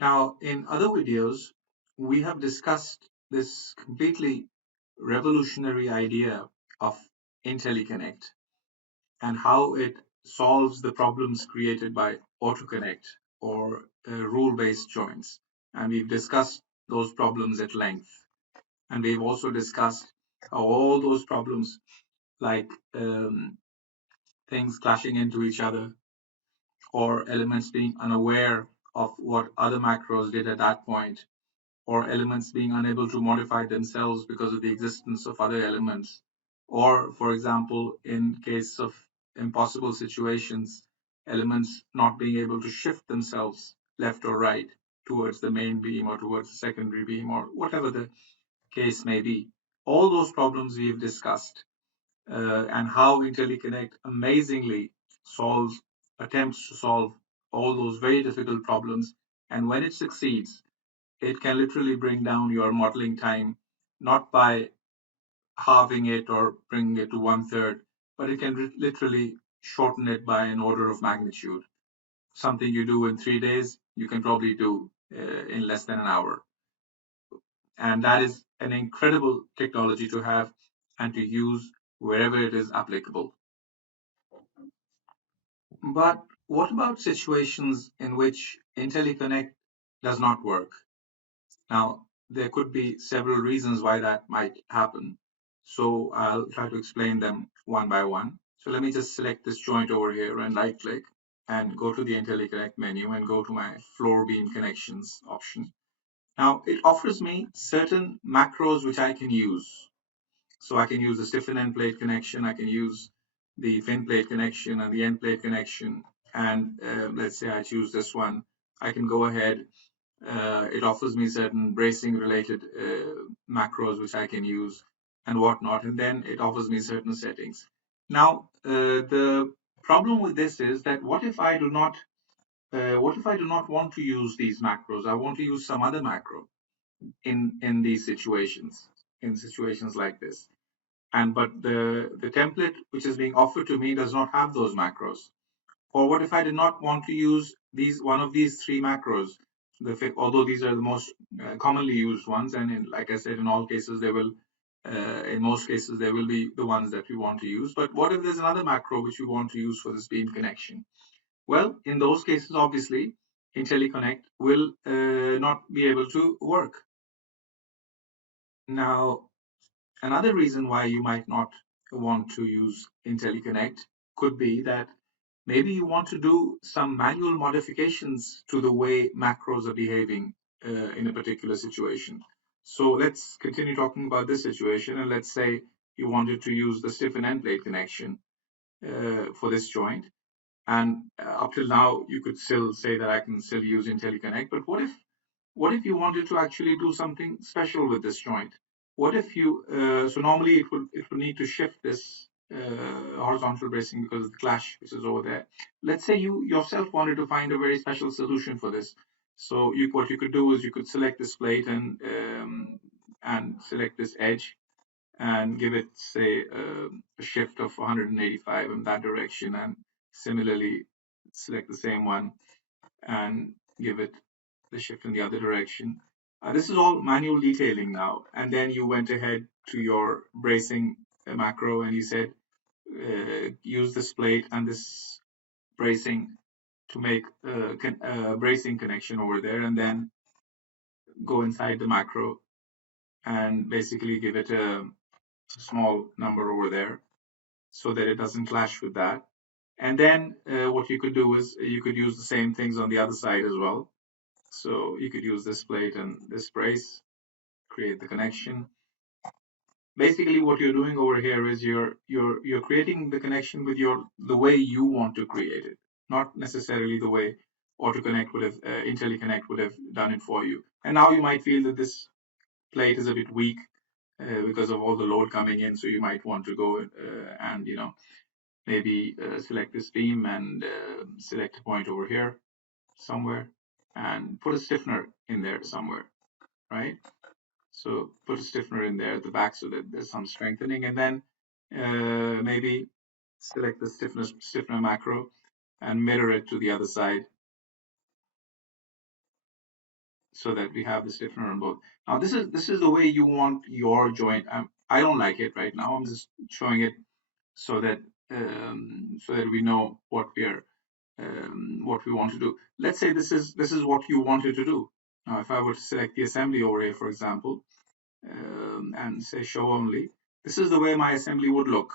Now, in other videos, we have discussed this completely revolutionary idea of IntelliConnect and how it solves the problems created by AutoConnect or rule-based joins. And we've discussed those problems at length. And we've also discussed how all those problems, like things clashing into each other or elements being unaware of what other macros did at that point, or elements being unable to modify themselves because of the existence of other elements, or, for example, in case of impossible situations, elements not being able to shift themselves left or right towards the main beam or towards the secondary beam or whatever the case may be. All those problems we've discussed, and how IntelliConnect amazingly solves, attempts to solve all those very difficult problems. And when it succeeds, it can literally bring down your modeling time, not by halving it or bringing it to one third, but it can literally shorten it by an order of magnitude. Something you do in 3 days, you can probably do in less than an hour. And that is an incredible technology to have and to use wherever it is applicable. But what about situations in which IntelliConnect does not work? Now, there could be several reasons why that might happen. So I'll try to explain them one by one. So let me just select this joint over here and right click and go to the IntelliConnect menu and go to my floor beam connections option. Now it offers me certain macros which I can use. So I can use the stiffen end plate connection, I can use the fin plate connection and the end plate connection. And let's say I choose this one. I can go ahead, it offers me certain bracing related macros which I can use and whatnot, and then it offers me certain settings. Now, the problem with this is that what if I do not want to use these macros? I want to use some other macro in these situations, in situations like this. And but the template which is being offered to me does not have those macros. Or what if I did not want to use these one of these three macros? Although these are the most commonly used ones, and like I said, in all cases they will, in most cases they will be the ones that we want to use. But what if there's another macro which we want to use for this beam connection? Well, in those cases, obviously, IntelliConnect will not be able to work. Now, another reason why you might not want to use IntelliConnect could be that maybe you want to do some manual modifications to the way macros are behaving in a particular situation. So let's continue talking about this situation, and let's say you wanted to use the stiffen end plate connection for this joint. And up till now, you could still say that I can still use IntelliConnect. But what if you wanted to actually do something special with this joint? What if you so normally it will need to shift this horizontal bracing because of the clash which is over there. Let's say you yourself wanted to find a very special solution for this. So what you could do is you could select this plate and select this edge and give it, say, a shift of 185 in that direction, and similarly select the same one and give it the shift in the other direction. This is all manual detailing now. And then you went ahead to your bracing macro and you said, use this plate and this bracing to make a bracing connection over there, and then go inside the macro and basically give it a small number over there so that it doesn't clash with that. And then what you could do is you could use the same things on the other side as well. So you could use this plate and this brace, create the connection. Basically, what you're doing over here is you're creating the connection with the way you want to create it, not necessarily the way AutoConnect would have, IntelliConnect would have done it for you. And now you might feel that this plate is a bit weak because of all the load coming in. So you might want to go and maybe select this beam and select a point over here somewhere and put a stiffener in there somewhere, right? So put a stiffener in there at the back so that there's some strengthening, and then maybe select the stiffener macro and mirror it to the other side. so that we have this stiffener on both. Now this is the way you want your joint. I don't like it right now. I'm just showing it so that we know what we want to do. Let's say this is what you wanted to do. Now, if I were to select the assembly array, for example, and say show only, this is the way my assembly would look.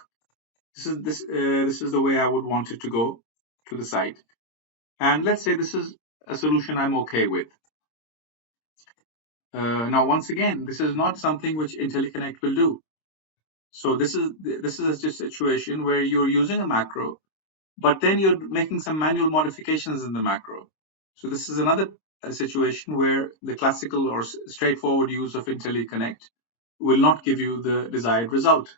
This is the way I would want it to go to the site. And let's say this is a solution I'm okay with. Now, once again, this is not something which IntelliConnect will do. So this is a situation where you're using a macro, but then you're making some manual modifications in the macro. So this is another situation where the classical or straightforward use of IntelliConnect will not give you the desired result.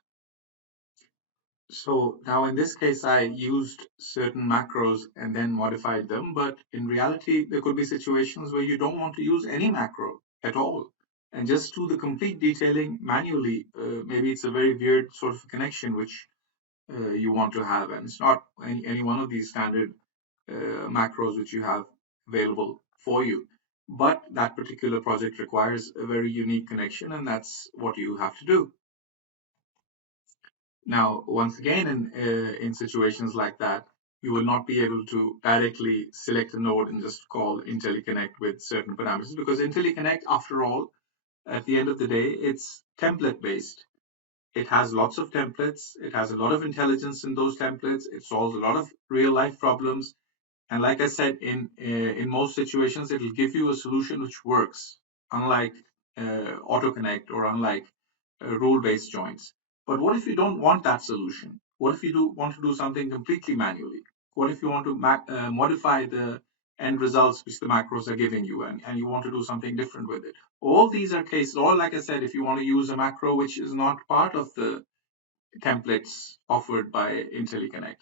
So now in this case, I used certain macros and then modified them, but in reality, there could be situations where you don't want to use any macro at all and just do the complete detailing manually. Maybe it's a very weird sort of connection which you want to have, and it's not any one of these standard macros which you have available for you. But that particular project requires a very unique connection, and that's what you have to do. Now, once again, in situations like that, you will not be able to directly select a node and just call IntelliConnect with certain parameters, because IntelliConnect, after all, at the end of the day, it's template based. It has lots of templates. It has a lot of intelligence in those templates. It solves a lot of real life problems. And like I said, in most situations, it'll give you a solution which works, unlike AutoConnect or unlike rule-based joints. But what if you don't want that solution? What if you do want to do something completely manually? What if you want to modify the end results which the macros are giving you, and you want to do something different with it? All these are cases, or like I said, if you want to use a macro which is not part of the templates offered by IntelliConnect.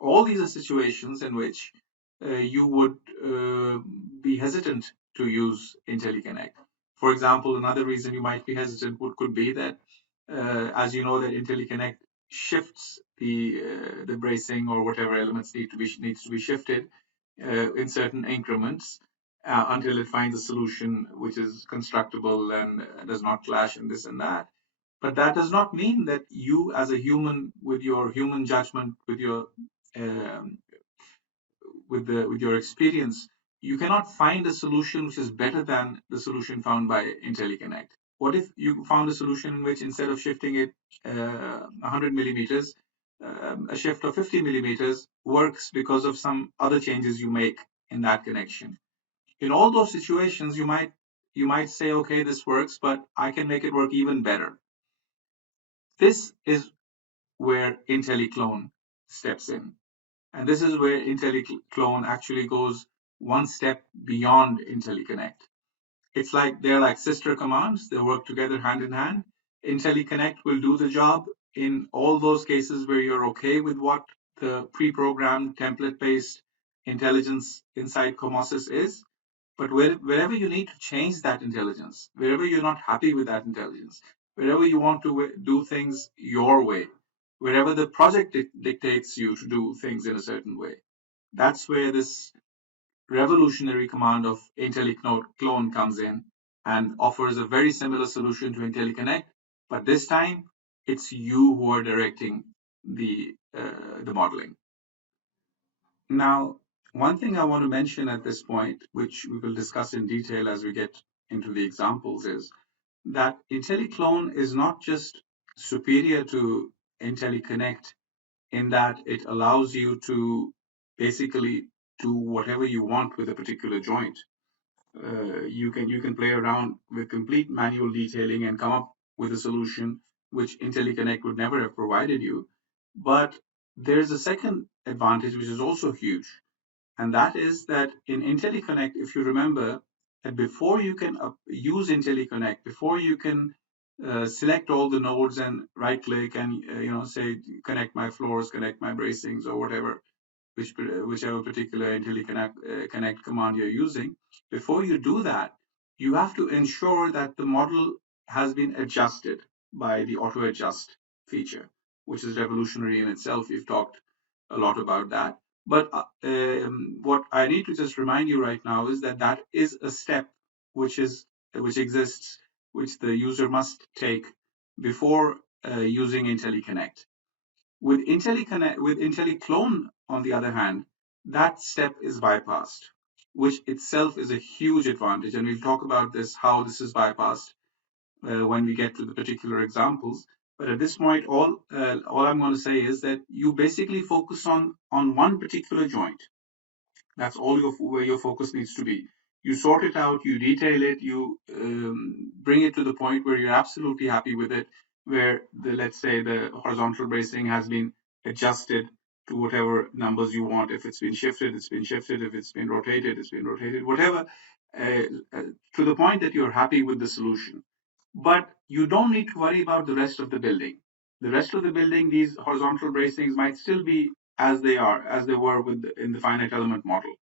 All these are situations in which you would be hesitant to use IntelliConnect. For example, another reason you might be hesitant could be that, as you know, that IntelliConnect shifts the bracing or whatever elements needs to be shifted in certain increments until it finds a solution which is constructible and does not clash and this and that. But that does not mean that you, as a human, with your human judgment, um, with your experience, you cannot find a solution which is better than the solution found by IntelliConnect. What if you found a solution in which, instead of shifting it 100 millimeters, a shift of 50 millimeters works because of some other changes you make in that connection? In all those situations, you might say, okay, this works, but I can make it work even better. This is where IntelliClone steps in. And this is where IntelliClone actually goes one step beyond IntelliConnect. It's like they're like sister commands, they work together hand in hand. IntelliConnect will do the job in all those cases where you're okay with what the pre programmed template based intelligence inside Comosys is. But wherever you need to change that intelligence, wherever you're not happy with that intelligence, wherever you want to do things your way, wherever the project dictates you to do things in a certain way, that's where this revolutionary command of IntelliClone comes in and offers a very similar solution to IntelliConnect. But this time, it's you who are directing the modeling. Now, one thing I want to mention at this point, which we will discuss in detail as we get into the examples, is that IntelliClone is not just superior to IntelliConnect in that it allows you to basically do whatever you want with a particular joint. You can play around with complete manual detailing and come up with a solution which IntelliConnect would never have provided you. But there's a second advantage which is also huge, and that is that in IntelliConnect, if you remember, that before you can use IntelliConnect, before you can select all the nodes and right click and say connect my floors, connect my bracings, or whatever, whichever particular IntelliConnect connect command you're using, before you do that, you have to ensure that the model has been adjusted by the auto adjust feature, which is revolutionary in itself. We've talked a lot about that. But what I need to just remind you right now is that that is a step which exists, which the user must take before using IntelliConnect. With IntelliClone, on the other hand, that step is bypassed, which itself is a huge advantage. And we'll talk about this, how this is bypassed, when we get to the particular examples. But at this point, all I'm going to say is that you basically focus on one particular joint. That's all where your focus needs to be. You sort it out, you detail it, you bring it to the point where you're absolutely happy with it, where let's say the horizontal bracing has been adjusted to whatever numbers you want. If it's been shifted, it's been shifted. If it's been rotated, it's been rotated. Whatever, uh, to the point that you're happy with the solution. But you don't need to worry about the rest of the building. The rest of the building, these horizontal bracings might still be as they are, as they were in the finite element model.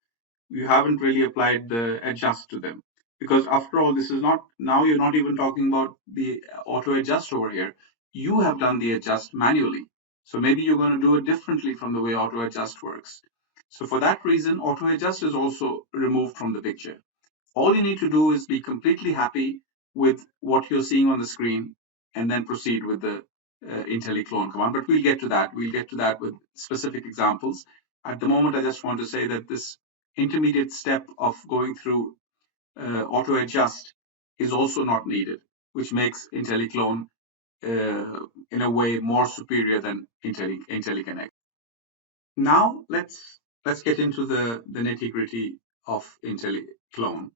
You haven't really applied the adjust to them, because after all, this is not, now you're not even talking about the auto adjust over here. You have done the adjust manually. So maybe you're going to do it differently from the way auto adjust works. So for that reason, auto adjust is also removed from the picture. All you need to do is be completely happy with what you're seeing on the screen and then proceed with the IntelliClone command. But we'll get to that. We'll get to that with specific examples. At the moment, I just want to say that this intermediate step of going through auto adjust is also not needed, which makes IntelliClone in a way more superior than IntelliConnect. Now let's get into the nitty gritty of IntelliClone.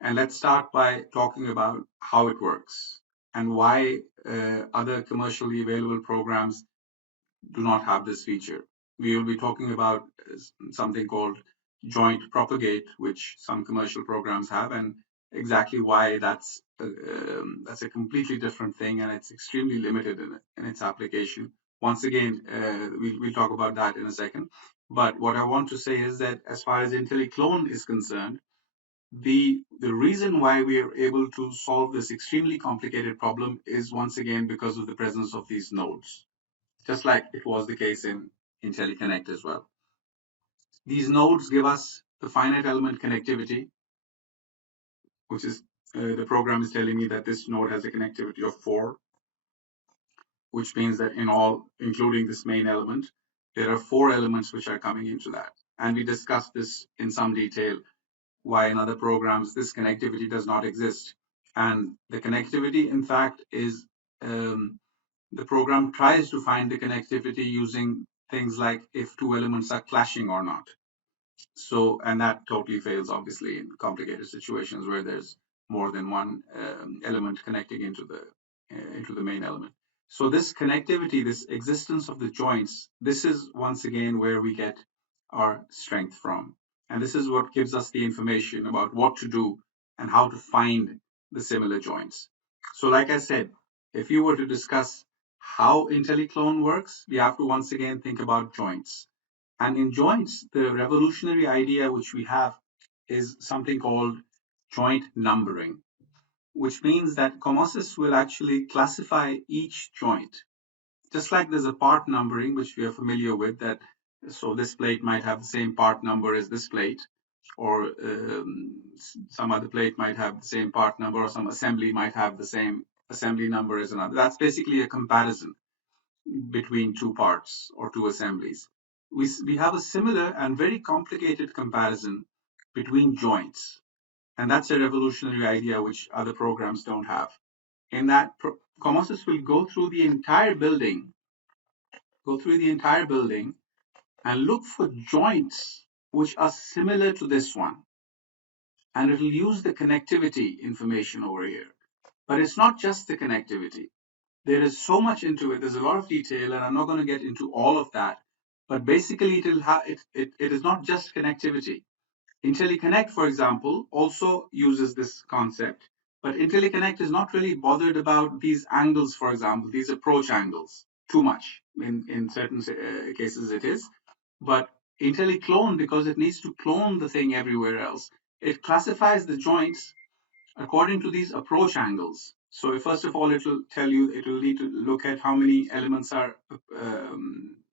And let's start by talking about how it works and why other commercially available programs do not have this feature. We will be talking about something called joint propagate, which some commercial programs have, and exactly why that's a completely different thing, and it's extremely limited in its application. Once again, we'll talk about that in a second. But what I want to say is that as far as IntelliClone is concerned, the reason why we are able to solve this extremely complicated problem is once again because of the presence of these nodes, just like it was the case in IntelliConnect as well. These nodes give us the finite element connectivity, which is the program is telling me that this node has a connectivity of 4, which means that in all, including this main element, there are 4 elements which are coming into that. And we discussed this in some detail, why in other programs this connectivity does not exist. And the connectivity, in fact, is the program tries to find the connectivity using things like if 2 elements are clashing or not. So, and that totally fails, obviously, in complicated situations where there's more than one element connecting into the main element. So this connectivity, this existence of the joints, this is once again where we get our strength from. And this is what gives us the information about what to do and how to find the similar joints. So like I said, if you were to discuss how IntelliClone works, we have to once again think about joints. And in joints, the revolutionary idea which we have is something called joint numbering, which means that Comosys will actually classify each joint. Just like there's a part numbering, which we are familiar with, that so this plate might have the same part number as this plate, or some other plate might have the same part number, or some assembly might have the same assembly number as another. That's basically a comparison between two parts or two assemblies. We have a similar and very complicated comparison between joints. And that's a revolutionary idea which other programs don't have. In that, Comosys will go through the entire building and look for joints which are similar to this one. And it'll use the connectivity information over here. But it's not just the connectivity. There is so much into it. There's a lot of detail, and I'm not going to get into all of that. But basically, it is not just connectivity. IntelliConnect, for example, also uses this concept, but IntelliConnect is not really bothered about these angles, for example, these approach angles too much. In certain cases, it is. But IntelliClone, because it needs to clone the thing everywhere else, it classifies the joints according to these approach angles. So first of all, it will tell you, it will need to look at how many elements are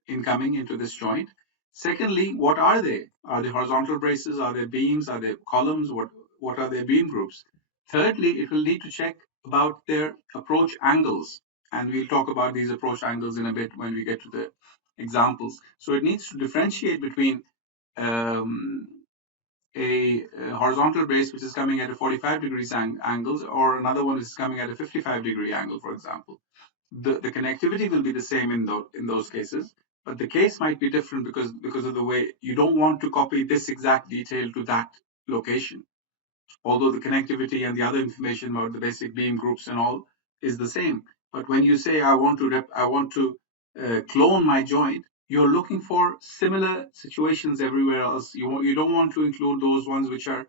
incoming into this joint. Secondly, what are they? Are they horizontal braces? Are they beams? Are they columns? What are their beam groups? Thirdly, it will need to check about their approach angles. And we'll talk about these approach angles in a bit when we get to the examples. So it needs to differentiate between um, a horizontal brace which is coming at a 45 degrees angles, or another one is coming at a 55-degree angle, for example. The connectivity will be the same in those cases, but the case might be different because of the way you don't want to copy this exact detail to that location, although the connectivity and the other information about the basic beam groups and all is the same. But when you say I want to clone my joint, you're looking for similar situations everywhere else. You don't want to include those ones which are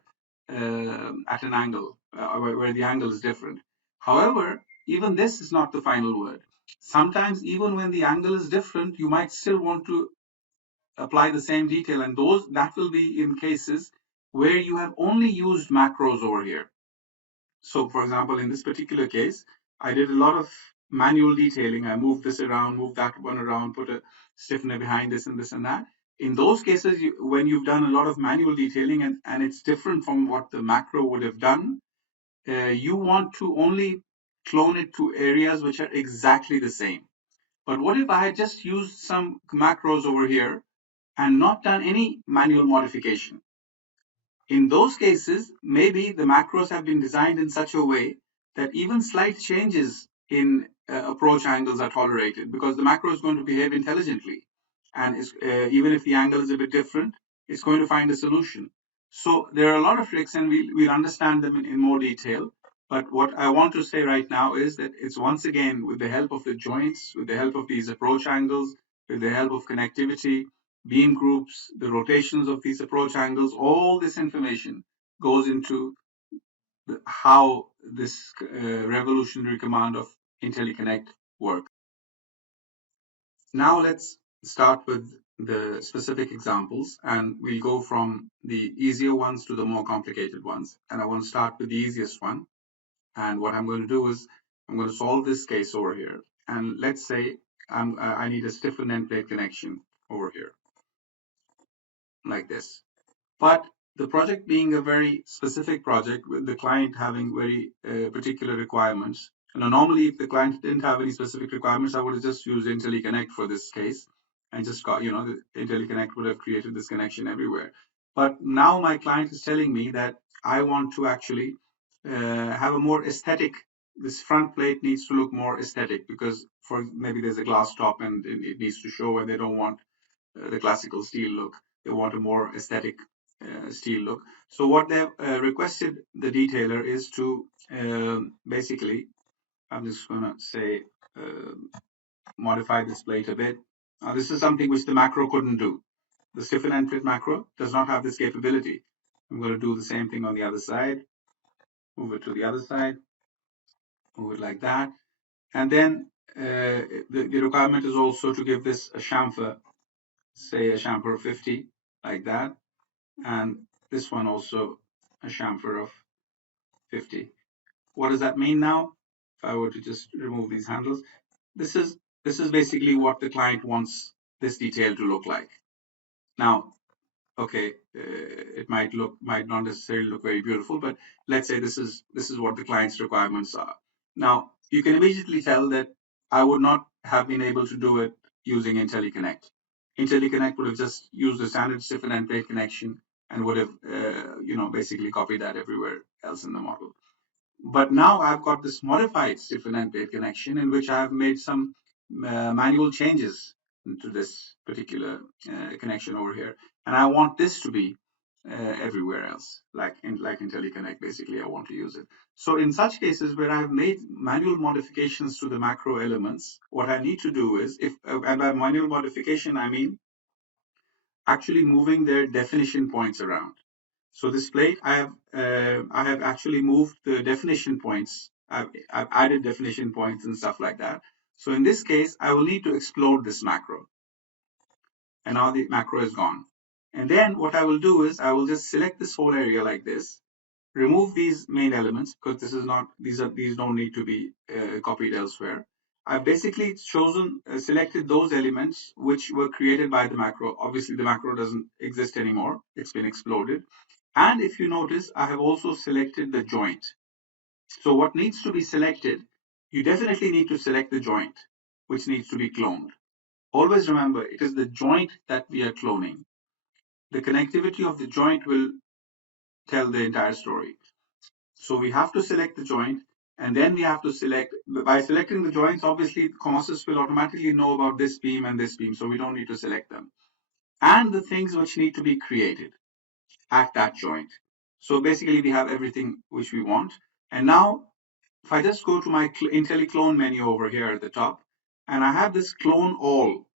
at an angle, where the angle is different. However, even this is not the final word. Sometimes even when the angle is different, you might still want to apply the same detail, and those that will be in cases where you have only used macros over here. So for example, in this particular case, I did a lot of manual detailing. I moved this around, moved that one around, put a stiffener behind this and that. In those cases, when you've done a lot of manual detailing and it's different from what the macro would have done, you want to only clone it to areas which are exactly the same. But what if I had just used some macros over here and not done any manual modification? In those cases, maybe the macros have been designed in such a way that even slight changes in approach angles are tolerated, because the macro is going to behave intelligently. And even if the angle is a bit different, it's going to find a solution. So there are a lot of tricks, and we'll understand them in more detail. But what I want to say right now is that it's once again with the help of the joints, with the help of these approach angles, with the help of connectivity, beam groups, the rotations of these approach angles, all this information goes into how this revolutionary command of IntelliConnect works. Now let's start with the specific examples, and we'll go from the easier ones to the more complicated ones. And I want to start with the easiest one. And what I'm going to do is I'm going to solve this case over here. And let's say I need a stiffened end plate connection over here, like this. But the project being a very specific project, with the client having very particular requirements. And normally, if the client didn't have any specific requirements, I would have just used IntelliConnect for this case and just got, the IntelliConnect would have created this connection everywhere. But now my client is telling me that I want to actually have a more aesthetic, this front plate needs to look more aesthetic, because for maybe there's a glass top and it needs to show, and they don't want the classical steel look. They want a more aesthetic steel look. So what they've requested the detailer is to basically, I'm just going to say, modify this plate a bit. This is something which the macro couldn't do. The stiffen and fit macro does not have this capability. I'm going to do the same thing on the other side. Move it to the other side. Move it like that. And then the requirement is also to give this a chamfer, say a chamfer 50, like that. And this one also a chamfer of 50. What does that mean now? If I were to just remove these handles, this is basically what the client wants this detail to look like. Now, okay, it might not necessarily look very beautiful, but let's say this is what the client's requirements are. Now, you can immediately tell that I would not have been able to do it using IntelliConnect. IntelliConnect would have just used the standard stiffen and plate connection and would have, basically copied that everywhere else in the model. But now I've got this modified stiffen and plate connection in which I have made some manual changes to this particular connection over here, and I want this to be everywhere else, like IntelliConnect. Basically, I want to use it. So in such cases where I've made manual modifications to the macro elements, what I need to do is, and by manual modification I mean actually moving their definition points around. So this plate, I have actually moved the definition points. I've added definition points and stuff like that. So in this case, I will need to explode this macro, and now the macro is gone. And then what I will do is I will just select this whole area like this, remove these main elements, because this is not these don't need to be copied elsewhere. I've basically chosen selected those elements which were created by the macro. Obviously, the macro doesn't exist anymore; it's been exploded. And if you notice, I have also selected the joint. So what needs to be selected, you definitely need to select the joint, which needs to be cloned. Always remember, it is the joint that we are cloning. The connectivity of the joint will tell the entire story. So we have to select the joint, and then we have to select, by selecting the joints, obviously Comosys will automatically know about this beam and this beam, so we don't need to select them. And the things which need to be created at that joint. So basically we have everything which we want. And now if I just go to my IntelliClone menu over here at the top, and I have this clone all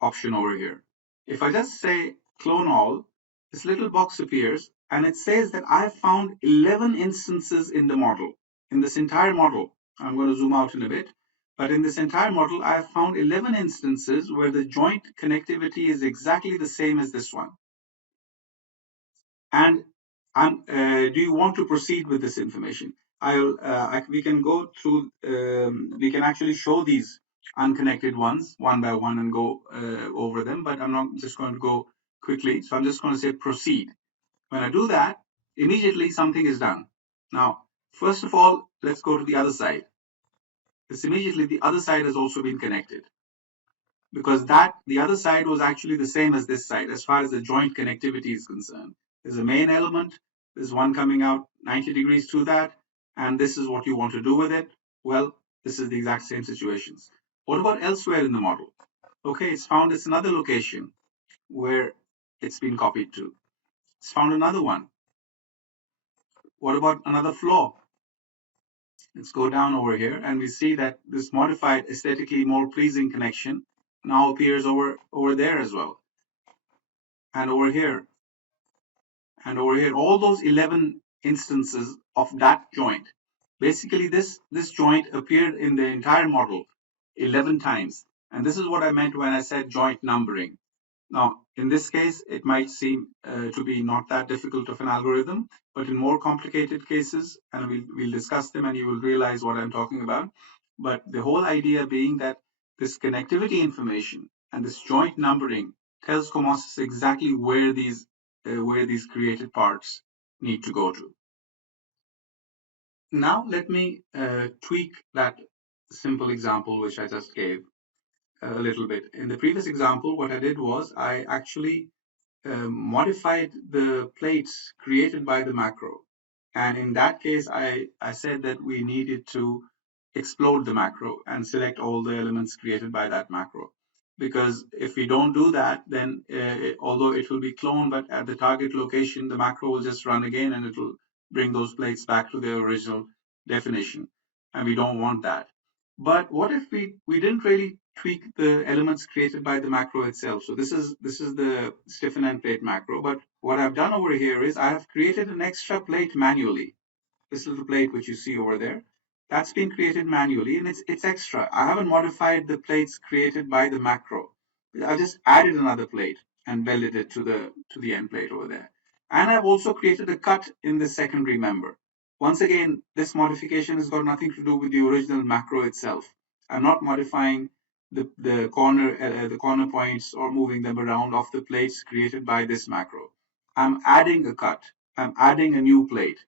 option over here. If I just say clone all, this little box appears and it says that I found 11 instances in the model, in this entire model. I'm going to zoom out in a bit, but in this entire model, I have found 11 instances where the joint connectivity is exactly the same as this one. And do you want to proceed with this information? We can go through, we can actually show these unconnected ones one by one and go over them, but I'm not just going to go quickly. So I'm just going to say proceed. When I do that, immediately something is done. Now, first of all, let's go to the other side. This immediately the other side has also been connected, because that the other side was actually the same as this side as far as the joint connectivity is concerned. There's a main element, there's one coming out 90 degrees to that, and this is what you want to do with it. Well, this is the exact same situations. What about elsewhere in the model? Okay, it's found it's another location where it's been copied to. It's found another one. What about another flaw? Let's go down over here and we see that this modified aesthetically more pleasing connection now appears over there as well, and over here, and over here, all those 11 instances of that joint. Basically, this joint appeared in the entire model 11 times. And this is what I meant when I said joint numbering. Now, in this case, it might seem to be not that difficult of an algorithm, but in more complicated cases, and we'll discuss them and you will realize what I'm talking about. But the whole idea being that this connectivity information and this joint numbering tells Comosys exactly where these created parts need to go to. Now let me tweak that simple example which I just gave a little bit. In the previous example, what I did was I actually modified the plates created by the macro. And in that case, I said that we needed to explode the macro and select all the elements created by that macro. Because if we don't do that, then although it will be cloned, but at the target location, the macro will just run again and it will bring those plates back to their original definition. And we don't want that. But what if we didn't really tweak the elements created by the macro itself? So this is the stiffen end plate macro. But what I've done over here is I have created an extra plate manually. This little plate which you see over there, that's been created manually and it's extra. I haven't modified the plates created by the macro. I just added another plate and welded it to the end plate over there. And I've also created a cut in the secondary member. Once again, this modification has got nothing to do with the original macro itself. I'm not modifying the corner points or moving them around of the plates created by this macro. I'm adding a cut. I'm adding a new plate.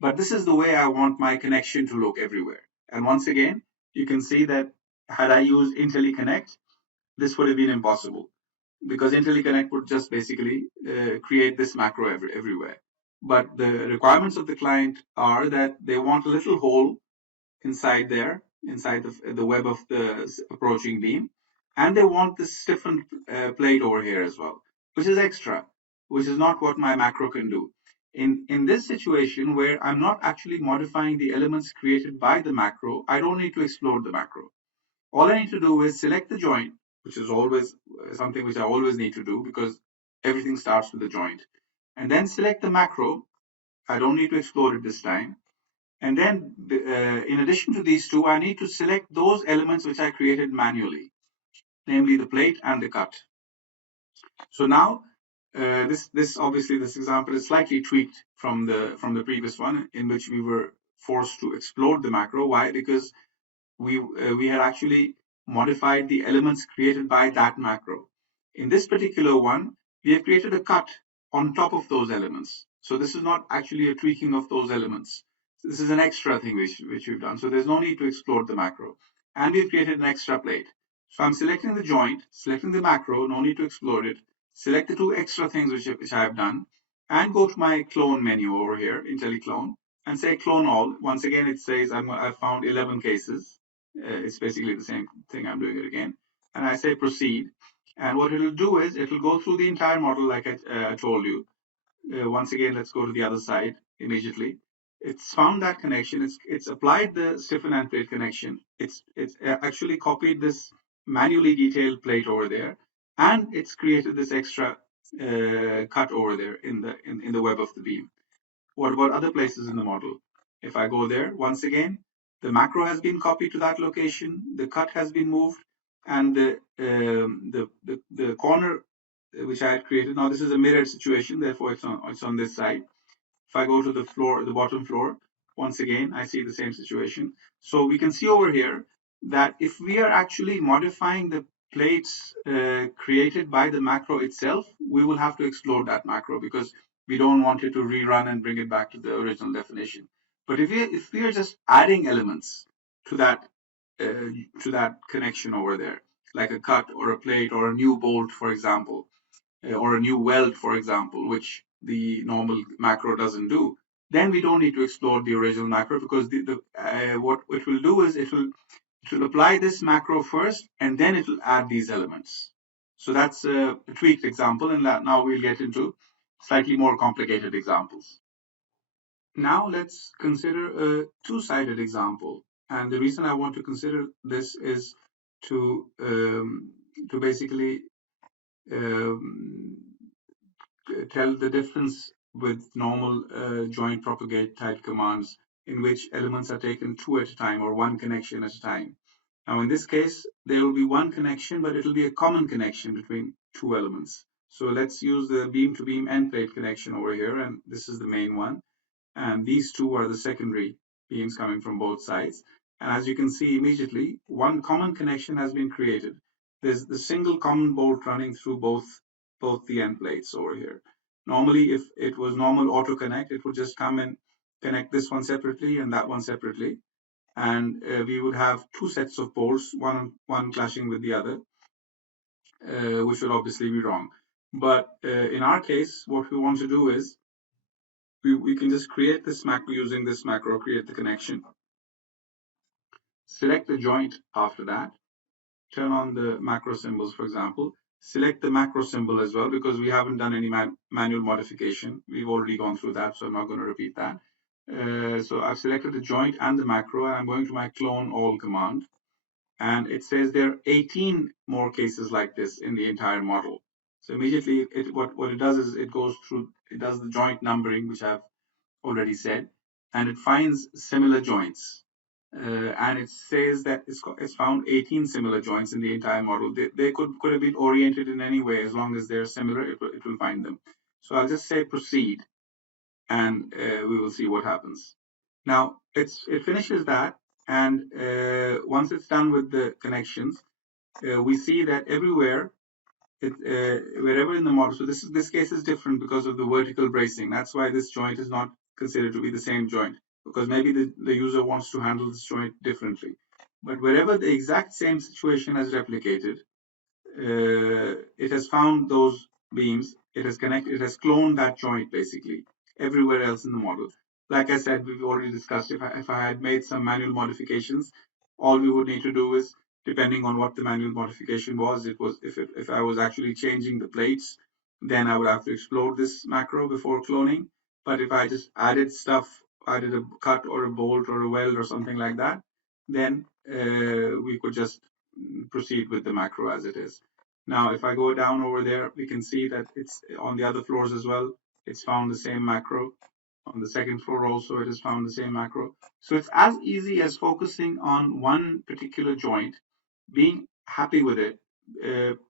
But this is the way I want my connection to look everywhere. And once again, you can see that had I used IntelliConnect, this would have been impossible because IntelliConnect would just basically create this macro everywhere. But the requirements of the client are that they want a little hole inside there, inside the web of the approaching beam, and they want this stiffened plate over here as well, which is extra, which is not what my macro can do. In this situation where I'm not actually modifying the elements created by the macro, I don't need to explode the macro. All I need to do is select the joint, which is always something which I always need to do because everything starts with the joint, and then select the macro. I don't need to explode it this time. And then in addition to these two, I need to select those elements which I created manually, namely the plate and the cut. So now this obviously this example is slightly tweaked from the previous one in which we were forced to explode the macro. Why? Because we had actually modified the elements created by that macro. In this particular one, we have created a cut on top of those elements. So this is not actually a tweaking of those elements. This is an extra thing which we've done. So there's no need to explode the macro. And we've created an extra plate. So I'm selecting the joint, selecting the macro, no need to explode it. Select the two extra things which I have done, and go to my clone menu over here, IntelliClone, and say clone all. Once again, it says I've found 11 cases. It's basically the same thing. I'm doing it again. And I say proceed. And what it'll do is it'll go through the entire model like I told you. Once again, let's go to the other side immediately. It's found that connection. It's applied the stiffen and plate connection. It's actually copied this manually detailed plate over there, and it's created this extra cut over there in the web of the beam. What about other places in the model? If I go there, once again, the macro has been copied to that location, the cut has been moved, and the corner which I had created. Now this is a mirrored situation, therefore it's on this side. If I go to the floor, the bottom floor, once again, I see the same situation. So we can see over here that if we are actually modifying the plates created by the macro itself, we will have to explode that macro because we don't want it to rerun and bring it back to the original definition. But if we are just adding elements to that connection over there, like a cut or a plate or a new bolt, for example, or a new weld, for example, which the normal macro doesn't do, then we don't need to explore the original macro because what it will do is it will apply this macro first and then it will add these elements. So that's a tweaked example, and now we'll get into slightly more complicated examples. Now let's consider a two-sided example. And the reason I want to consider this is to basically um, tell the difference with normal joint propagate type commands in which elements are taken two at a time or one connection at a time. Now, in this case, there will be one connection, but it'll be a common connection between two elements. So let's use the beam to beam end plate connection over here, and this is the main one. And these two are the secondary beams coming from both sides. And as you can see immediately, one common connection has been created. There's the single common bolt running through both the end plates over here. Normally, if it was normal auto connect, it would just come and connect this one separately and that one separately. And we would have two sets of bolts, one clashing with the other, which will obviously be wrong. But in our case, what we want to do is we can just create this macro using this macro, create the connection, select the joint after that, turn on the macro symbols, for example, select the macro symbol as well because we haven't done any manual modification. We've already gone through that, so I'm not going to repeat that. So I've selected the joint and the macro, and I'm going to my clone all command. And it says there are 18 more cases like this in the entire model. So immediately, what it does is it goes through, it does the joint numbering, which I've already said, and it finds similar joints. And it says that it's found 18 similar joints in the entire model. They could have been oriented in any way. As long as they're similar, it will find them. So I'll just say proceed, and we will see what happens. Now it finishes that, and once it's done with the connections, we see that everywhere wherever in the model. So this case is different because of the vertical bracing. That's why this joint is not considered to be the same joint, because maybe the user wants to handle this joint differently. But wherever the exact same situation has replicated, it has found those beams, it has connected, it has cloned that joint basically everywhere else in the model. Like I said, we've already discussed, if I had made some manual modifications, all we would need to do is, depending on what the manual modification was, if I was actually changing the plates, then I would have to explode this macro before cloning. But if I just added stuff, added a cut or a bolt or a weld or something like that, then we could just proceed with the macro as it is. Now, if I go down over there, we can see that it's on the other floors as well. It's found the same macro. On the second floor also, it has found the same macro. So it's as easy as focusing on one particular joint, being happy with it,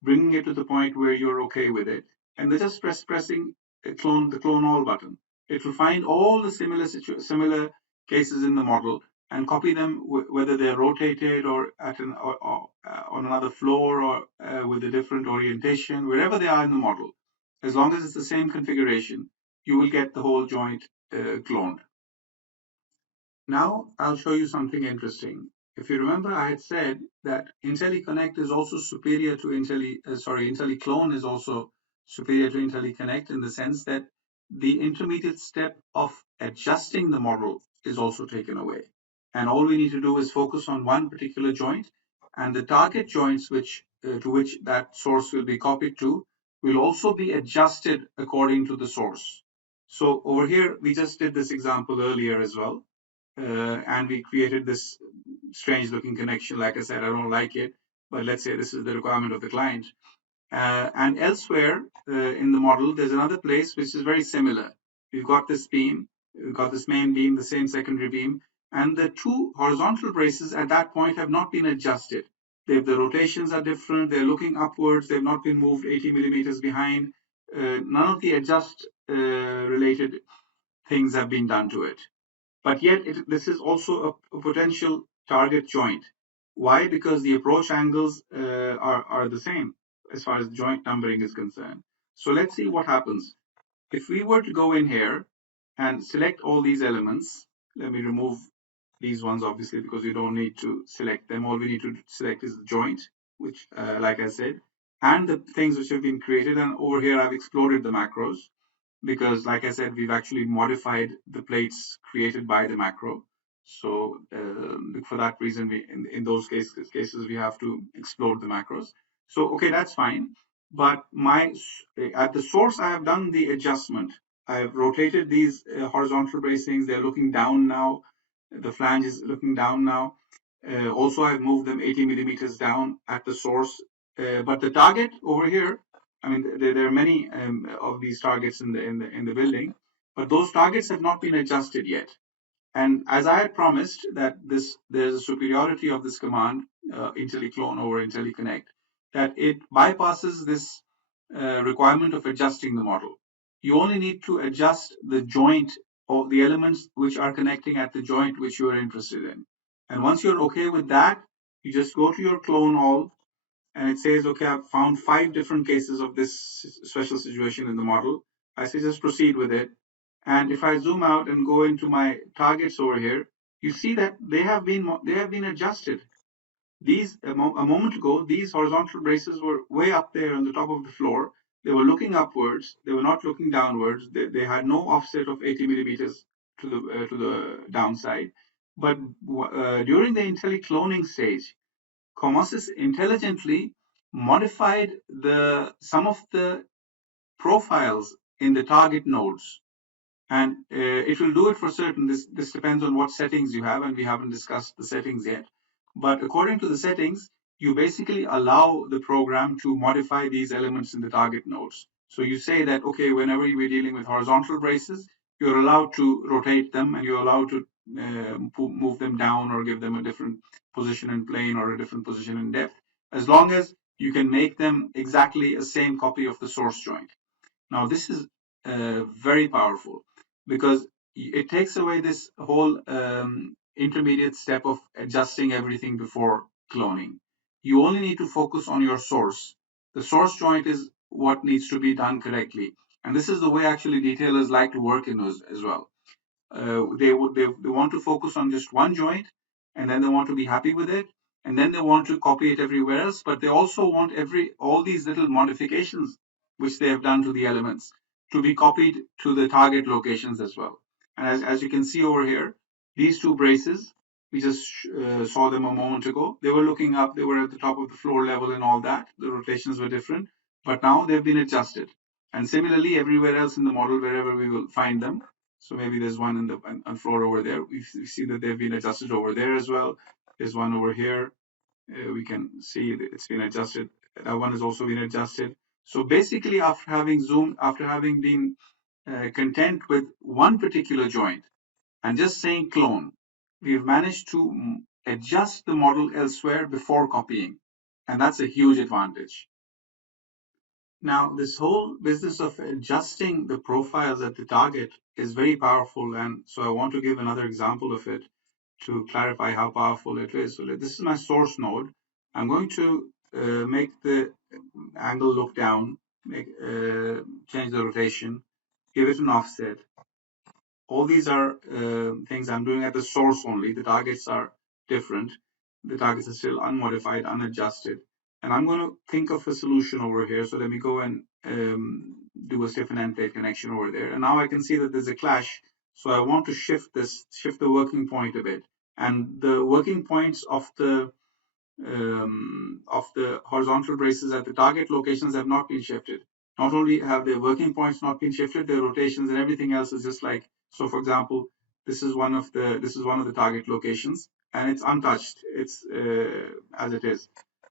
bringing it to the point where you're okay with it, and then just pressing the clone all button. It will find all the similar cases in the model and copy them, whether they're rotated or on another floor or with a different orientation, wherever they are in the model. As long as it's the same configuration, you will get the whole joint cloned. Now I'll show you something interesting. If you remember, I had said that IntelliConnect is also superior to IntelliClone is also superior to IntelliConnect in the sense that the intermediate step of adjusting the model is also taken away. And all we need to do is focus on one particular joint, and the target joints to which that source will be copied to will also be adjusted according to the source. So over here, we just did this example earlier as well, and we created this strange looking connection. Like I said, I don't like it, but let's say this is the requirement of the client. And elsewhere in the model, there's another place which is very similar. We've got this beam, we've got this main beam, the same secondary beam, and the two horizontal braces at that point have not been adjusted. The rotations are different, they're looking upwards, they've not been moved 80 millimeters behind. None of the adjust related things have been done to it. But yet, this is also a potential target joint. Why? Because the approach angles are the same as far as joint numbering is concerned. So let's see what happens. If we were to go in here and select all these elements, let me remove these ones obviously because we don't need to select them. All we need to select is the joint, which, like I said, and the things which have been created. And over here, I've exploded the macros because, like I said, we've actually modified the plates created by the macro. So for that reason, in those cases we have to explode the macros. So okay, that's fine. But at the source, I have done the adjustment. I have rotated these horizontal bracings. They're looking down now. The flange is looking down now. Also, I've moved them 80 millimeters down at the source. But the target over here, I mean, there are many of these targets in the building, but those targets have not been adjusted yet. And as I had promised that there's a superiority of this command, IntelliClone over IntelliConnect, that it bypasses this requirement of adjusting the model. You only need to adjust the joint or the elements which are connecting at the joint which you are interested in. And once you're okay with that, you just go to your clone all and it says, okay, I've found 5 different cases of this special situation in the model. I say just proceed with it. And if I zoom out and go into my targets over here, you see that they have been adjusted. These a moment ago, these horizontal braces were way up there on the top of the floor. They were looking upwards. They were not looking downwards. They had no offset of 80 millimeters to the downside. But during the IntelliCloning stage, Comosys intelligently modified some of the profiles in the target nodes, and it will do it for certain. This depends on what settings you have, and we haven't discussed the settings yet. But according to the settings, you basically allow the program to modify these elements in the target nodes. So you say that, okay, whenever we're dealing with horizontal braces, you're allowed to rotate them and you're allowed to move them down or give them a different position in plane or a different position in depth, as long as you can make them exactly a same copy of the source joint. Now, this is very powerful because it takes away this whole intermediate step of adjusting everything before cloning. You only need to focus on your source. The source joint is what needs to be done correctly. And this is the way actually detailers like to work in those as well. They want to focus on just one joint, and then they want to be happy with it, and then they want to copy it everywhere else, but they also want all these little modifications which they have done to the elements to be copied to the target locations as well. And as you can see over here, these two braces, we just saw them a moment ago. They were looking up, they were at the top of the floor level and all that. The rotations were different, but now they've been adjusted. And similarly, everywhere else in the model, wherever we will find them, so maybe there's one in the on floor over there. We see that they've been adjusted over there as well. There's one over here. We can see that it's been adjusted. That one has also been adjusted. So basically, after having been content with one particular joint and just saying clone, we've managed to adjust the model elsewhere before copying. And that's a huge advantage. Now, this whole business of adjusting the profiles at the target is very powerful. And so I want to give another example of it to clarify how powerful it is. So this is my source node. I'm going to make the angle look down, change the rotation, give it an offset. All these are things I'm doing at the source only. The targets are different. The targets are still unmodified, unadjusted. And I'm going to think of a solution over here. So let me go and do a stiffen end plate connection over there. And now I can see that there's a clash. So I want to shift the working point a bit. And the working points of the horizontal braces at the target locations have not been shifted. Not only have their working points not been shifted, their rotations and everything else is just like so. For example, this is one of the target locations, and it's untouched. It's as it is,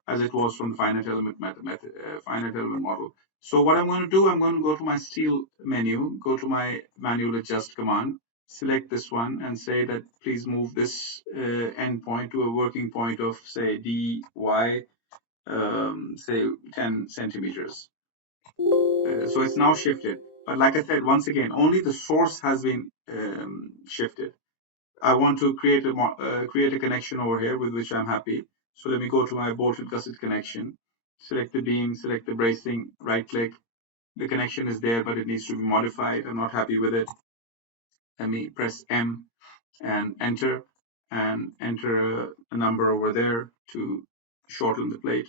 as it was from the finite element model. So what I'm going to do, I'm going to go to my steel menu, go to my manual adjust command, select this one and say that please move this endpoint to a working point of say dy, say 10 centimeters. So it's now shifted. But like I said, once again, only the source has been shifted. I want to create a connection over here with which I'm happy. So let me go to my bolted gusset connection, select the beam, select the bracing, right click. The connection is there, but it needs to be modified. I'm not happy with it. Let me press M and enter a number over there to shorten the plate.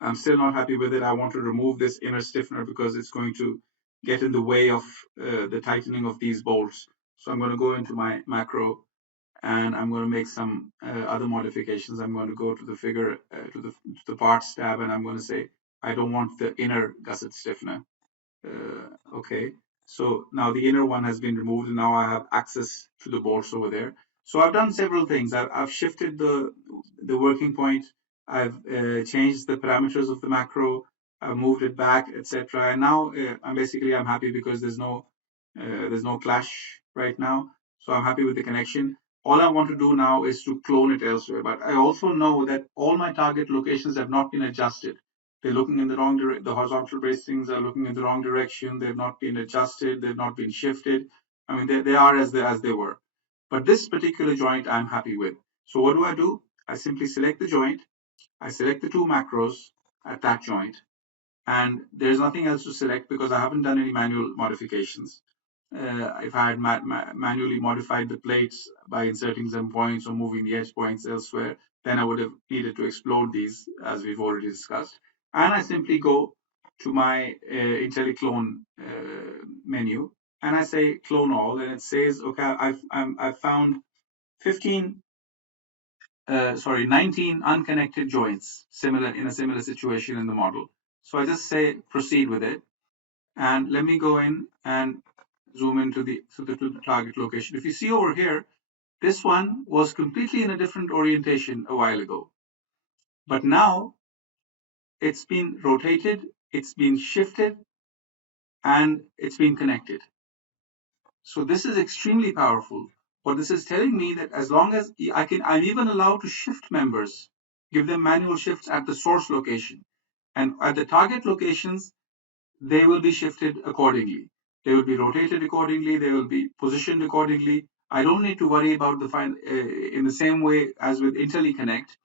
I'm still not happy with it. I want to remove this inner stiffener because it's going to get in the way of the tightening of these bolts. So I'm going to go into my macro and I'm going to make some other modifications. I'm going to go to the figure, to the parts tab, and I'm going to say, I don't want the inner gusset stiffener. Okay, so now the inner one has been removed and now I have access to the bolts over there. So I've done several things. I've shifted the working point. I've changed the parameters of the macro. I've moved it back, etc. And now I'm happy because there's no clash right now. So I'm happy with the connection. All I want to do now is to clone it elsewhere. But I also know that all my target locations have not been adjusted. They're looking in the wrong direction. The horizontal bracings are looking in the wrong direction. They've not been adjusted. They've not been shifted. I mean, they are as they were. But this particular joint I'm happy with. So what do? I simply select the joint. I select the two macros at that joint. And there's nothing else to select because I haven't done any manual modifications. If I had manually modified the plates by inserting some points or moving the edge points elsewhere, then I would have needed to explode these as we've already discussed. And I simply go to my IntelliClone menu and I say clone all, and it says, okay, I've found 19 unconnected joints in a similar situation in the model. So I just say proceed with it, and let me go in and zoom into the target location. If you see over here, this one was completely in a different orientation a while ago, but now it's been rotated, it's been shifted, and it's been connected. So this is extremely powerful. What this is telling me that as long as I'm even allowed to shift members, give them manual shifts at the source location, and at the target locations, they will be shifted accordingly. They will be rotated accordingly. They will be positioned accordingly. I don't need to worry about in the same way as with IntelliConnect,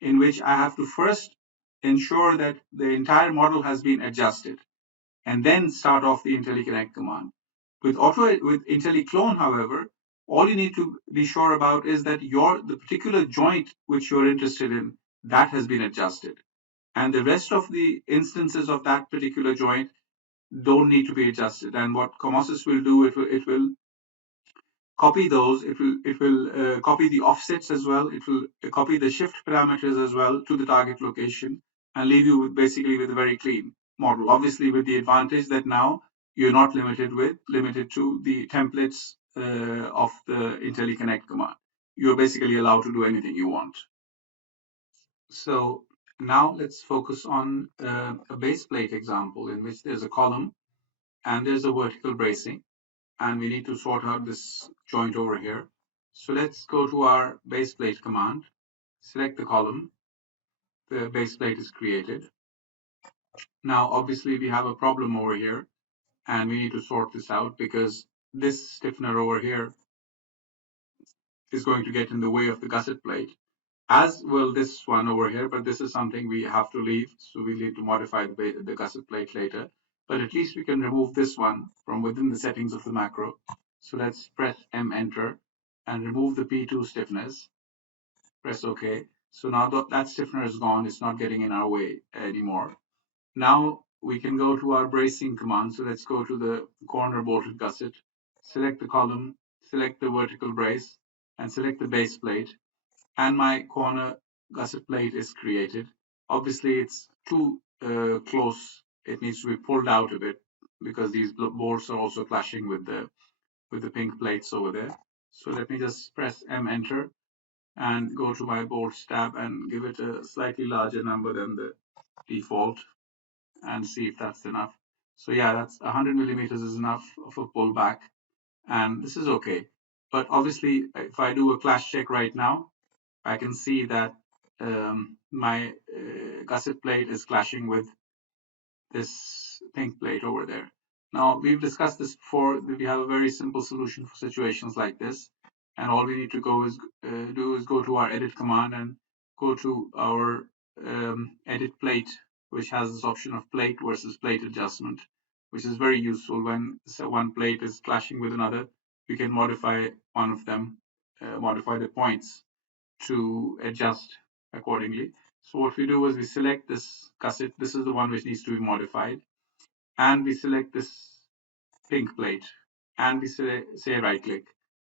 in which I have to first ensure that the entire model has been adjusted and then start off the IntelliConnect command. With IntelliClone, however, all you need to be sure about is that the particular joint which you're interested in, that has been adjusted. And the rest of the instances of that particular joint don't need to be adjusted. And what Comosys will do, it will copy those. It will copy the offsets as well. It will copy the shift parameters as well to the target location and leave you basically with a very clean model. Obviously, with the advantage that now you're not limited to the templates of the IntelliConnect command. You're basically allowed to do anything you want. So now let's focus on a base plate example in which there's a column and there's a vertical bracing, and we need to sort out this joint over here. So let's go to our base plate command, select the column, the base plate is created. Now, obviously, we have a problem over here, and we need to sort this out because this stiffener over here is going to get in the way of the gusset plate, as will this one over here, but this is something we have to leave, so we need to modify the gusset plate later. But at least we can remove this one from within the settings of the macro. So let's press M enter and remove the P2 stiffness. Press OK. So now that stiffener is gone. It's not getting in our way anymore. Now we can go to our bracing command. So let's go to the corner bolted gusset, select the column, select the vertical brace, and select the base plate. And my corner gusset plate is created. Obviously, it's too close. It needs to be pulled out a bit because these bolts are also clashing with the pink plates over there. So let me just press M enter and go to my bolts tab and give it a slightly larger number than the default and see if that's enough. So yeah, that's 100 millimeters is enough of a pullback, and this is okay. But obviously, if I do a clash check right now, I can see that my gusset plate is clashing with this pink plate over there. Now, we've discussed this before. We have a very simple solution for situations like this. And all we need to do is go to our edit command and go to our edit plate, which has this option of plate versus plate adjustment, which is very useful when one plate is clashing with another. We can modify one of them, modify the points to adjust accordingly. So what we do is we select this gusset. This is the one which needs to be modified, and we select this pink plate, and we say right click.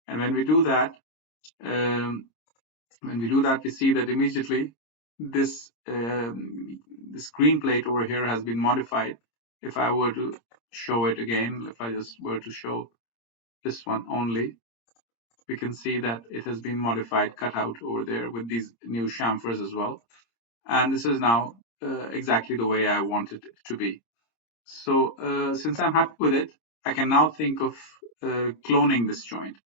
And when we do that, um, we see that immediately this this green plate over here has been modified. If I were to show it again, if I just were to show this one only, we can see that it has been modified, cut out over there with these new chamfers as well. And this is now exactly the way I want it to be. So since I'm happy with it, I can now think of cloning this joint.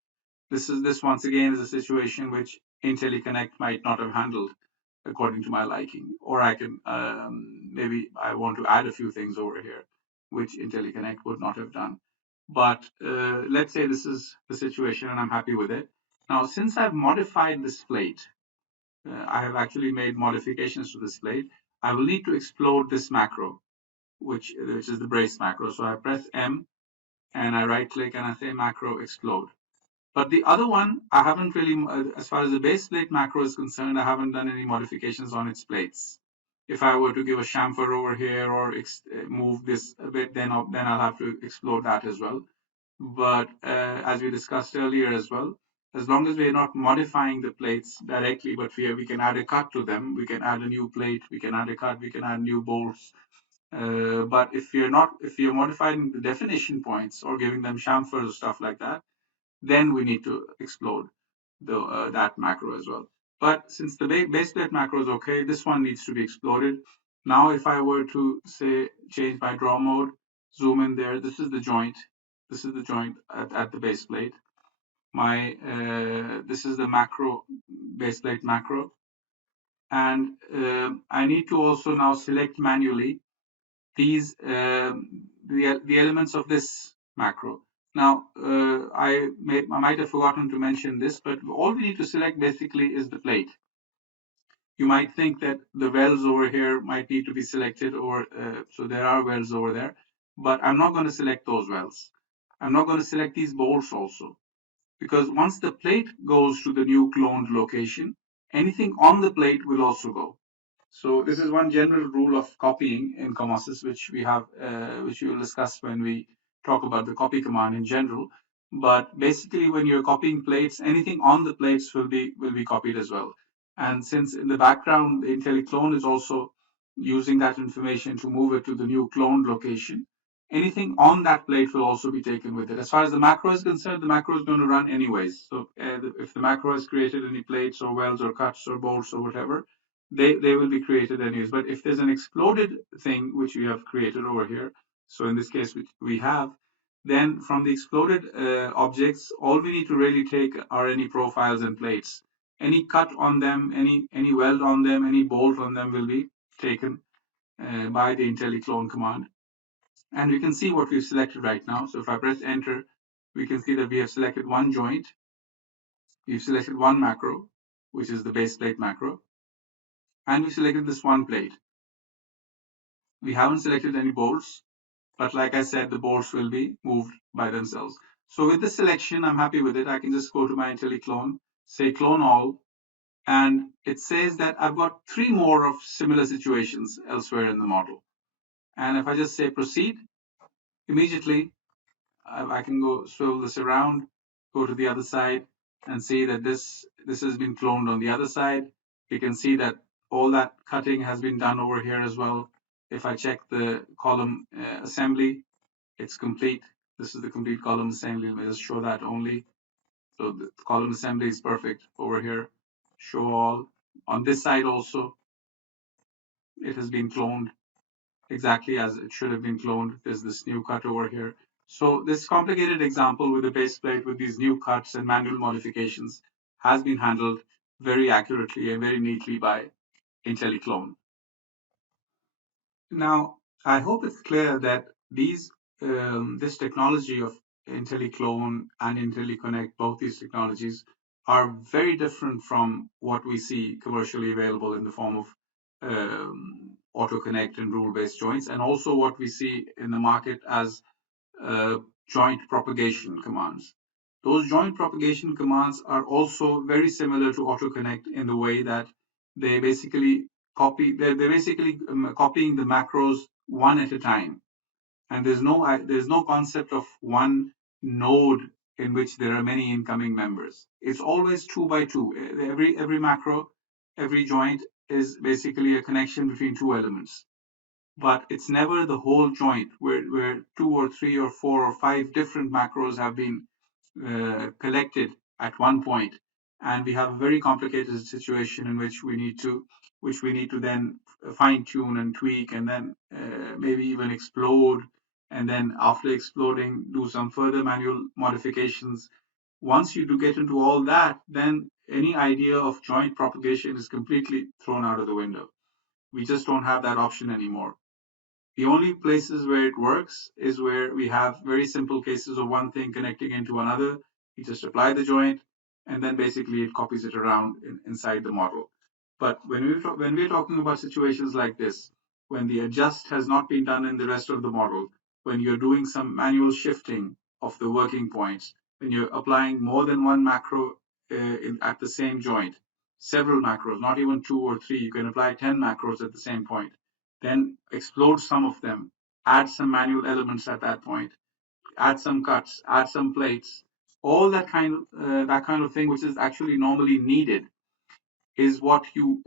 This once again is a situation which IntelliConnect might not have handled according to my liking, or I can maybe I want to add a few things over here which IntelliConnect would not have done. But let's say this is the situation and I'm happy with it. Now, since I've modified this plate, I have actually made modifications to this plate. I will need to explode this macro, which is the brace macro. So I press M and I right click and I say macro explode. But the other one, I haven't really, as far as the base plate macro is concerned, I haven't done any modifications on its plates. If I were to give a chamfer over here or move this a bit, then I'll have to explode that as well. But as we discussed earlier as well, as long as we're not modifying the plates directly, but we can add a cut to them, we can add a new plate, we can add a cut, we can add new bolts. But if you're modifying the definition points or giving them chamfers or stuff like that, then we need to explode that macro as well. But since the base plate macro is okay, this one needs to be exploded. Now, if I were to say change my draw mode, zoom in there, this is the joint. This is the joint at the base plate. This is the macro base plate macro, and I need to also now select manually these the elements of this macro. Now, I might have forgotten to mention this, but all we need to select basically is the plate. You might think that the wells over here might need to be selected, or so there are wells over there, but I'm not going to select those wells. I'm not going to select these bolts also, because once the plate goes to the new cloned location, anything on the plate will also go. So this is one general rule of copying in Comosys, which which we will discuss when we talk about the copy command in general. But basically, when you're copying plates, anything on the plates will be copied as well. And since in the background, the IntelliClone is also using that information to move it to the new cloned location, anything on that plate will also be taken with it. As far as the macro is concerned, the macro is going to run anyways. So if the macro has created any plates or welds or cuts or bolts or whatever, they will be created anyways. But if there's an exploded thing which we have created over here, so in this case which we have, then from the exploded objects, all we need to really take are any profiles and plates. Any cut on them, any weld on them, any bolt on them will be taken by the IntelliClone command. And we can see what we've selected right now. So if I press enter, we can see that we have selected one joint. We've selected one macro, which is the base plate macro. And we selected this one plate. We haven't selected any bolts, but like I said, the bolts will be moved by themselves. So with this selection, I'm happy with it. I can just go to my IntelliClone, say clone all, and it says that I've got three more of similar situations elsewhere in the model. And if I just say proceed, immediately I can go swivel this around, go to the other side, and see that this has been cloned on the other side. You can see that all that cutting has been done over here as well. If I check the column assembly, it's complete. This is the complete column assembly. Let me just show that only. So the column assembly is perfect over here. Show all. On this side also, it has been cloned exactly as it should have been cloned. There's this new cut over here. So this complicated example with the base plate with these new cuts and manual modifications has been handled very accurately and very neatly by IntelliClone. Now, I hope it's clear that this technology of IntelliClone and IntelliConnect, both these technologies, are very different from what we see commercially available in the form of auto-connect and rule-based joints, and also what we see in the market as joint propagation commands. Those joint propagation commands are also very similar to AutoConnect in the way that they basically they're basically copying the macros one at a time. And there's no concept of one node in which there are many incoming members. It's always two by two. Every macro, every joint is basically a connection between two elements, but it's never the whole joint where two or three or four or five different macros have been collected at one point, and we have a very complicated situation in which we need to then fine tune and tweak, and then maybe even explode, and then after exploding do some further manual modifications. Once you do get into all that, then any idea of joint propagation is completely thrown out of the window. We just don't have that option anymore. The only places where it works is where we have very simple cases of one thing connecting into another. You just apply the joint, and then basically it copies it around inside the model. But when we're talking about situations like this, when the adjust has not been done in the rest of the model, when you're doing some manual shifting of the working points, when you're applying more than one macro at the same joint, several macros, not even two or three, you can apply 10 macros at the same point, then explode some of them, add some manual elements at that point, add some cuts, add some plates, all that kind of thing, which is actually normally needed, is what you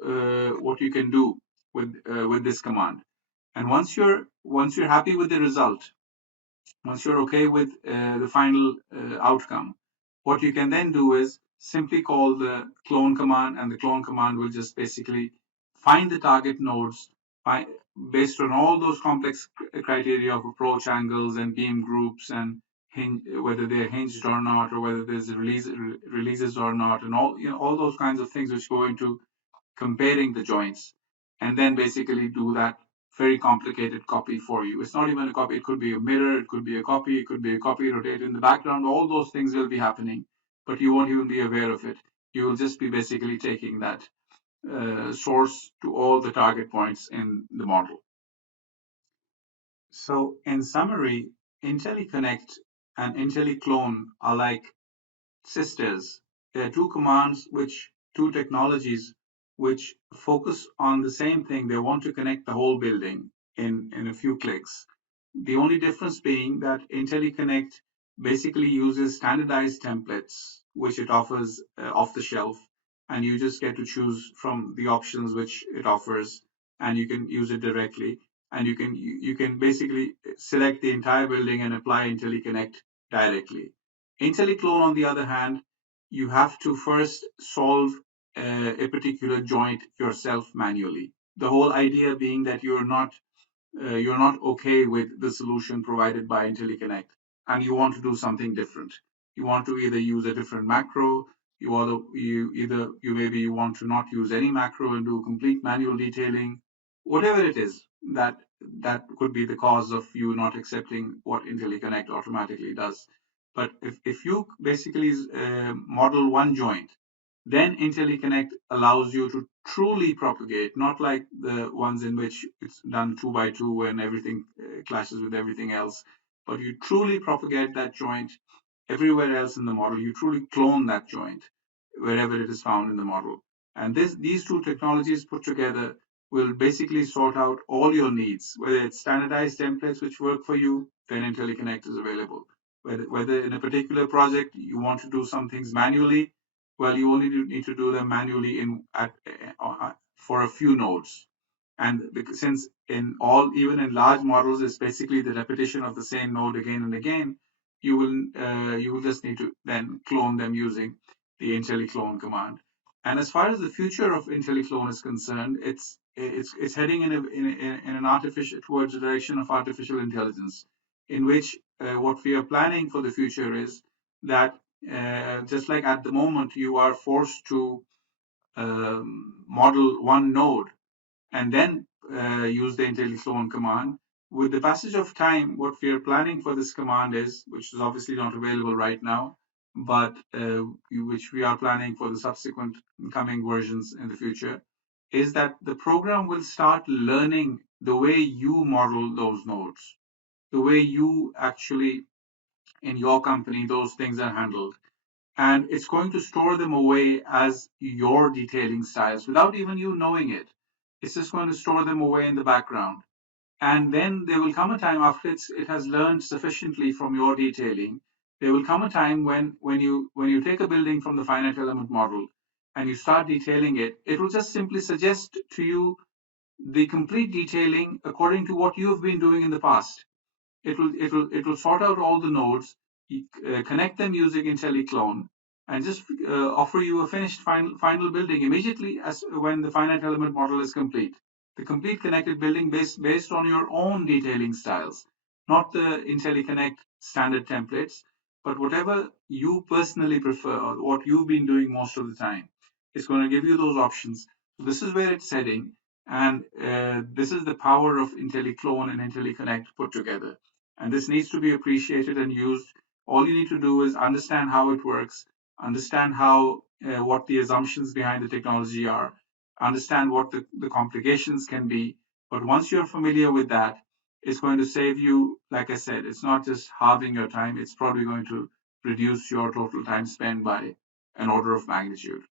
can do with this command. And once you're happy with the result, once you're okay with the final outcome, what you can then do is simply call the clone command, and the clone command will just basically find the target nodes based on all those complex criteria of approach angles and beam groups and whether they're hinged or not, or whether there's releases or not, and all those kinds of things which go into comparing the joints, and then basically do that very complicated copy for you. It's not even a copy. It could be a mirror. It could be a copy. It could be a copy rotated in the background. All those things will be happening, but you won't even be aware of it. You will just be basically taking that source to all the target points in the model. So in summary, IntelliConnect and IntelliClone are like sisters. There are two technologies which focus on the same thing. They want to connect the whole building in a few clicks. The only difference being that IntelliConnect basically uses standardized templates, which it offers off the shelf, and you just get to choose from the options which it offers, and you can use it directly. And you can basically select the entire building and apply IntelliConnect directly. IntelliClone, on the other hand, you have to first solve a particular joint yourself manually. The whole idea being that you're not okay with the solution provided by IntelliConnect, and you want to do something different. You want to either use a different macro, you maybe you want to not use any macro and do complete manual detailing, whatever it is that could be the cause of you not accepting what IntelliConnect automatically does. But if you basically model one joint, then IntelliConnect allows you to truly propagate, not like the ones in which it's done two by two and everything clashes with everything else, but you truly propagate that joint everywhere else in the model. You truly clone that joint wherever it is found in the model. And these two technologies put together will basically sort out all your needs, whether it's standardized templates which work for you, then IntelliConnect is available. Whether in a particular project you want to do some things manually, well, you only need to do them manually for a few nodes. And because, since in all, even in large models, it's basically the repetition of the same node again and again, you will just need to then clone them using the IntelliClone command. And as far as the future of IntelliClone is concerned, it's heading in an artificial towards the direction of artificial intelligence, in which what we are planning for the future is that just like at the moment you are forced to model one node and then use the IntelliClone command. With the passage of time, what we are planning for this command is, which is obviously not available right now, but which we are planning for the subsequent coming versions in the future, is that the program will start learning the way you model those nodes, the way you actually, in your company, those things are handled. And it's going to store them away as your detailing styles without even you knowing it. It's just going to store them away in the background. And then there will come a time after it has learned sufficiently from your detailing. There will come a time when you take a building from the finite element model and you start detailing it, it will just simply suggest to you the complete detailing according to what you have been doing in the past. It will sort out all the nodes, connect them using IntelliClone, and just offer you a finished final building immediately as when the finite element model is complete. The complete connected building based on your own detailing styles, not the IntelliConnect standard templates, but whatever you personally prefer or what you've been doing most of the time. It's going to give you those options. So this is where it's heading, and this is the power of IntelliClone and IntelliConnect put together. And this needs to be appreciated and used. All you need to do is understand how it works, understand how what the assumptions behind the technology are, understand what the complications can be. But once you're familiar with that, it's going to save you, like I said, it's not just halving your time, it's probably going to reduce your total time spent by an order of magnitude.